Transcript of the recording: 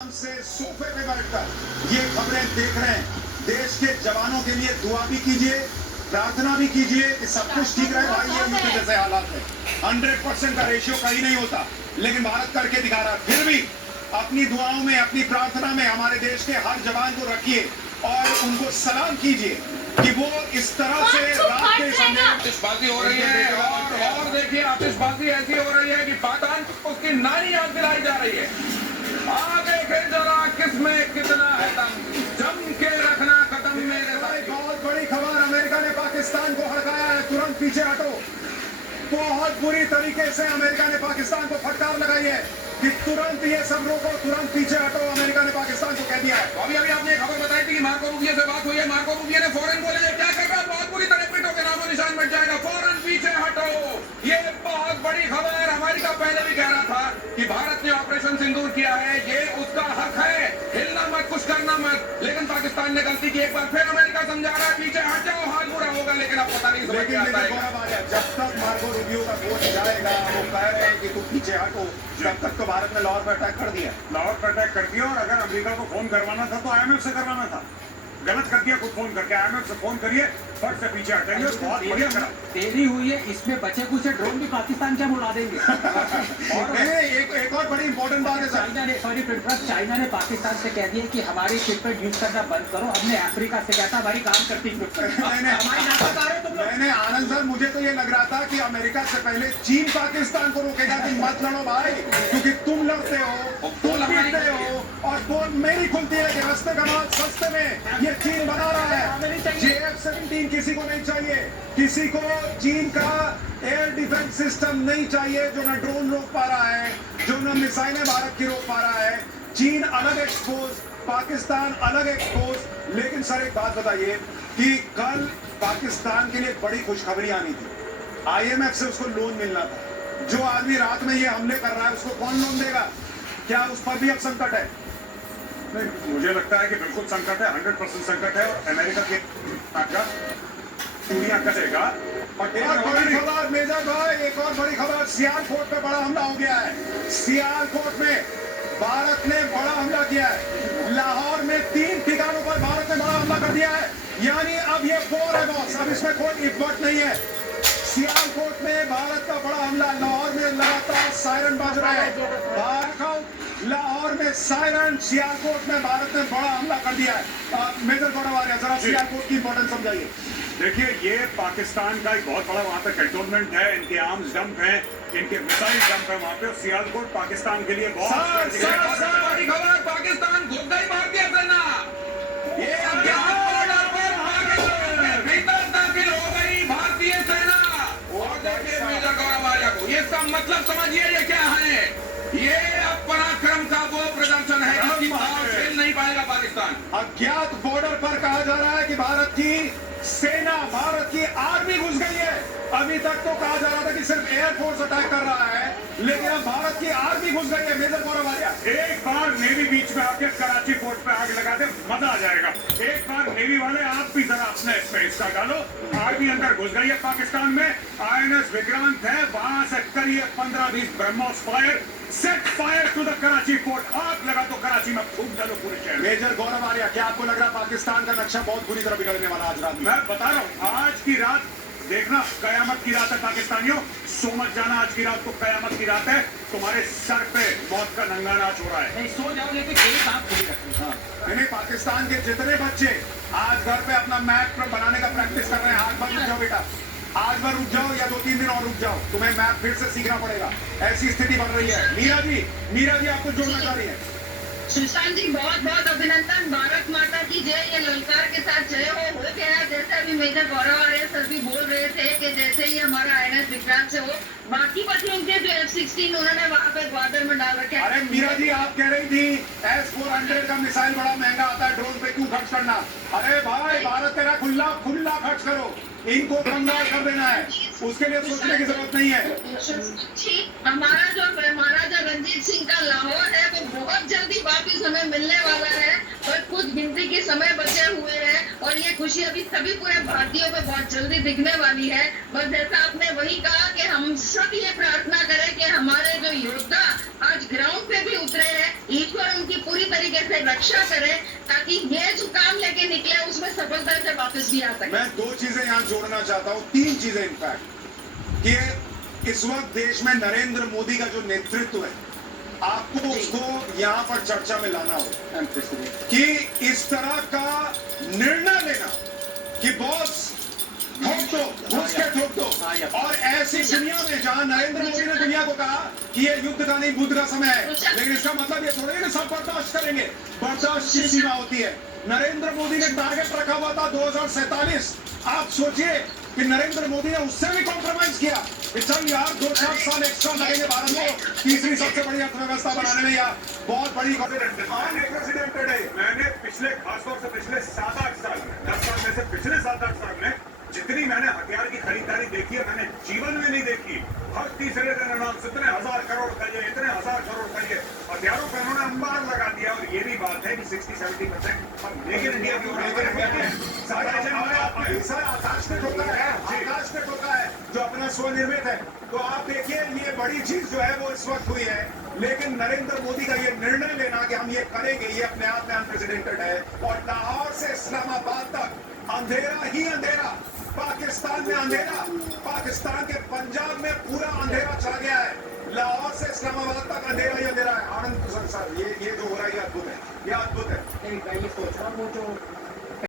से सोफे पे बैठकर ये खबरें देख रहे हैं। देश के जवानों के लिए दुआ भी कीजिए, प्रार्थना भी कीजिए कि सब कुछ ठीक रहे। भाई ये युद्ध जैसे हालात है, 100% का रेशियो कहीं नहीं होता, लेकिन भारत करके दिखा रहा है। फिर भी अपनी दुआओं में, अपनी प्रार्थना में हमारे देश के हर जवान को रखिए और उनको सलाम कीजिए कि वो इस तरह से रात के समय आतिशबाजी हो रही है और देखिए आतिशबाजी ऐसी हो रही है कि पाकिस्तान उसकी नानी याद दिलाई जा रही है। आगे फिर जरा किसमें कितना है दम, जम के रखना कदम मेरे भाई। बहुत बड़ी खबर, अमेरिका ने पाकिस्तान को हड़काया है, तुरंत पीछे हटो। बहुत बुरी तरीके से अमेरिका ने पाकिस्तान को फटकार लगाई है कि तुरंत ये सब रोको, तुरंत पीछे हटो। अमेरिका ने पाकिस्तान को कह दिया है। अभी आपने खबर बताई थी कि मार्को रूबियो से बात हुई है। मार्को रूबियो ने फौरन बोला है क्या कर रहा है, बहुत बुरी तरह पीटो के नामो निशान मिट जाएगा, फौरन पीछे हटो। ये बहुत बड़ी खबर। अमेरिका पहले भी कह रहा था कि भारत ने ऑपरेशन सिंदूर किया है, ये उसका हक है, हिलना मत, कुछ करना मत। लेकिन पाकिस्तान ने गलती की। एक बार फिर अमेरिका समझा रहा है पीछे हट जाओ, हाल बुरा होगा। लेकिन अब पता नहीं समझ में आता है। जब तक मार्को रूबियो का वोट जाएगा, वो कह रहे हैं कि तुम पीछे हटो, तब तक तो भारत ने लाहौर पर अटैक कर दिया। लाहौर पर अटैक कर दिया। और अगर अमेरिका को फोन करवाना था तो आईएमएफ से करवाना था। गलत कर दिया खुद फोन करके। आईएमएफ से फोन करिए, फट से पीछे हटेंगे। बहुत बढ़िया करा। देरी हुई है, इसमें बचे कुछ ड्रोन भी पाकिस्तान के हम उड़ा देंगे। और एक और बड़ी इंपॉर्टेंट बात है, चाइना ने पाकिस्तान से कह दिया कि हमारी इक्विपमेंट यूज करना बंद करो। हमने अफ्रीका से कहता हमारी काम करती मैंने आनंद सर, मुझे तो ये लग रहा था कि अमेरिका से पहले चीन पाकिस्तान को रोकेगा कि मत लड़ो भाई, क्योंकि तुम लड़ते हो, तुम पीटते हो और पोल मेरी खुलती है कि रास्ते का माल सस्ते में ये चीन बना रहा है। JF-17 किसी को नहीं चाहिए, किसी को चीन का एयर डिफेंस सिस्टम नहीं चाहिए जो न ड्रोन रोक पा रहा है, जो न मिसाइलें भारत की रोक पा रहा है। चीन अलग एक्सपोज, पाकिस्तान अलग एक्सपोज। लेकिन सर एक बात बताइए कि कल पाकिस्तान के लिए बड़ी खुशखबरी आनी थी। IMF से उसको लोन मिलना था। जो आदमी रात में ये हमले कर रहा है उसको कौन लोन देगा? क्या उस पर भी अब संकट है? नहीं, मुझे लगता है कि बिल्कुल संकट है, 100% संकट है। और अमेरिका के दुनिया करेगा। और एक और बड़ी खबर मेजर भाई, एक और बड़ी खबर, सियालकोट पे बड़ा हमला हो गया है। सियालकोट में भारत ने बड़ा हमला किया है। लाहौर में 3 ठिकानों पर भारत ने बड़ा हमला कर दिया है। यानी अब ये वॉर है बॉस, अब इसमें कोई इफर्ट नहीं है। सियालकोट में भारत का बड़ा हमला, लाहौर में लगातार सायरन बज रहा है। लाहौर में सायरन, सियालकोट में भारत ने बड़ा हमला कर दिया है। मेजर गौरव, जरा सियालकोट की इंपॉर्टेंस समझाइए। देखिए, ये पाकिस्तान का एक बहुत बड़ा वहाँ पे कैंटोनमेंट है, इनके आर्म्स डंप हैं, इनके मिसाइल डंप है वहाँ पे। सियालकोट पाकिस्तान के लिए बहुत बड़ी खबर, पाकिस्तान घुस गई भारतीय सेना। ये बॉर्डर पर भीतर दाखिल हो गई भारतीय सेना। और देखिए मेजर गौरव आर्या को, ये सब मतलब समझिए ये क्या है। ये अब पराक्रम का वो प्रदर्शन है जिसकी भाव झेल नहीं पाएगा पाकिस्तान। अज्ञात बॉर्डर पर कहा जा रहा है कि भारत की सेना, भारत की आर्मी घुस गई है। अभी तक तो कहा जा रहा था कि सिर्फ एयरफोर्स अटैक कर रहा है, लेकिन अब भारत की आर्मी घुस गई है। मेजर गौरव आर्या, एक बार नेवी बीच में आके कराची पोर्ट पे आग लगा दे, मजा आ जाएगा। एक बार नेवी वाले आप भी जरा अपने इसमें हिस्सा डालो। आर्मी अंदर घुस गई है पाकिस्तान में। INS विक्रांत है, वहां से करिए 15-20 BrahMos fire, set fire to the Karachi port. आग लगा तो कराची में फूंक डालो पूरे शहर। मेजर गौरव आर्या, क्या आपको लग रहा है पाकिस्तान का नक्शा बहुत बुरी तरह बिगड़ने वाला आज रात? मैं बता रहा हूँ, आज की रात देखना कयामत की रात है पाकिस्तानियों। सो मत जाना, आज की रात को कयामत की रात है। तुम्हारे सर पे मौत का नंगा नाच हो रहा है। नहीं सो जाओ, लेकिन एक आंख खुली रखो। नहीं, पाकिस्तान के जितने बच्चे आज घर पे अपना मैप बनाने का प्रैक्टिस कर रहे हैं, आज भर रुक जाओ बेटा, आज भर रुक जाओ या 2-3 दिन और रुक जाओ, तुम्हें मैप फिर से सीखना पड़ेगा। ऐसी स्थिति बन रही है। मीरा जी आपको जोड़ना चाह रही है। सुशांत जी बहुत बहुत अभिनंदन। भारत माता की जय। ये ललकार के साथ जय हो गया। जैसे अभी मेजर गौरव आर्य सर भी बोल रहे थे कि जैसे ही हमारा INS विक्रांत से हो, बाकी बच्चों के जो F-16 उन्होंने वहाँ पे ग्वादर में डाल रखे। अरे मीरा जी, आप कह रही थी S-400 का मिसाइल बड़ा महंगा आता है, ड्रोन पे क्यों खर्च करना? अरे भाई, भारत तेरा खुला खर्च करो, इनको कंगाल कर देना है, उसके लिए सोचने की जरूरत नहीं है। हमारा जो महाराजा रंजीत सिंह का लाहौर है वो बहुत जल्दी वापिस हमें मिलने वाला है। और कुछ गिनती के समय बचे हुए हैं और ये खुशी अभी सभी पूरे भारतीयों को बहुत जल्दी दिखने वाली है। बस जैसा आपने वही कहा कि हम सब ये प्रार्थना करें कि हमारे जो योद्धा आज ग्राउंड पे भी उतरे हैं, ईश्वर उनकी पूरी से रक्षा करें ताकि ये जो काम लेके निकले उसमें सफलता से वापस भी आ सके। मैं दो चीजें यहाँ जोड़ना चाहता हूँ, तीन चीजें इनफैक्ट, कि इस वक्त देश में नरेंद्र मोदी का जो नेतृत्व है, आपको उसको यहाँ पर चर्चा में लाना हो कि इस तरह का निर्णय लेना कि बॉस ठोक दो, घुस के ठोक दो, और ऐसी दुनिया में जहां नरेंद्र मोदी ने दुनिया को कहा कि ये युद्ध का नहीं बुद्ध का समय है, लेकिन इसका मतलब ये थोड़ा है कि सब बर्दाश्त करेंगे, बर्दाश्त की सीमा होती है। नरेंद्र मोदी ने टारगेट रखा हुआ था 2047। आप सोचिए कि नरेंद्र मोदी ने उससे भी कॉम्प्रोमाइज किया कि चल यार 2-4 साल एक्स्ट्रा लगेंगे भारत को तीसरी सबसे बड़ी अर्थव्यवस्था बनाने में, या बहुत बड़ी अनप्रेसिडेंटेड है। मैंने पिछले, खासतौर से पिछले 7-8 साल में, 10 साल में से पिछले 7-8 साल में जितनी मैंने हथियार की खरीदारी देखी है, मैंने जीवन में नहीं देखी। हर तीसरे दिन अनाउंस, इतने 1000 करोड़ का ये, इतने 1000 करोड़ का ये, हथियारों पर उन्होंने अंबार लगा दिया। और ये भी बात है कि 60-70% अब मेक इन इंडिया की आकाश में ठोका है, आकाश में ठोका है जो अपना स्वनिर्मित है। तो आप देखिए ये बड़ी चीज जो है वो इस वक्त हुई है, लेकिन नरेंद्र मोदी का ये निर्णय लेना कि हम ये करेंगे, ये अपने आप में अनप्रेसिडेंटेड है। और लाहौर से इस्लामाबाद तक अंधेरा ही अंधेरा, पाकिस्तान में अंधेरा, पाकिस्तान के पंजाब में पूरा अंधेरा छा गया है, लाहौर से इस्लामाबाद तक अंधेरा ही अंधेरा है। आनंद सर, ये जो हो रहा है ये अद्भुत है, ये अद्भुत है। मैं ये सोच रहा हूँ वो जो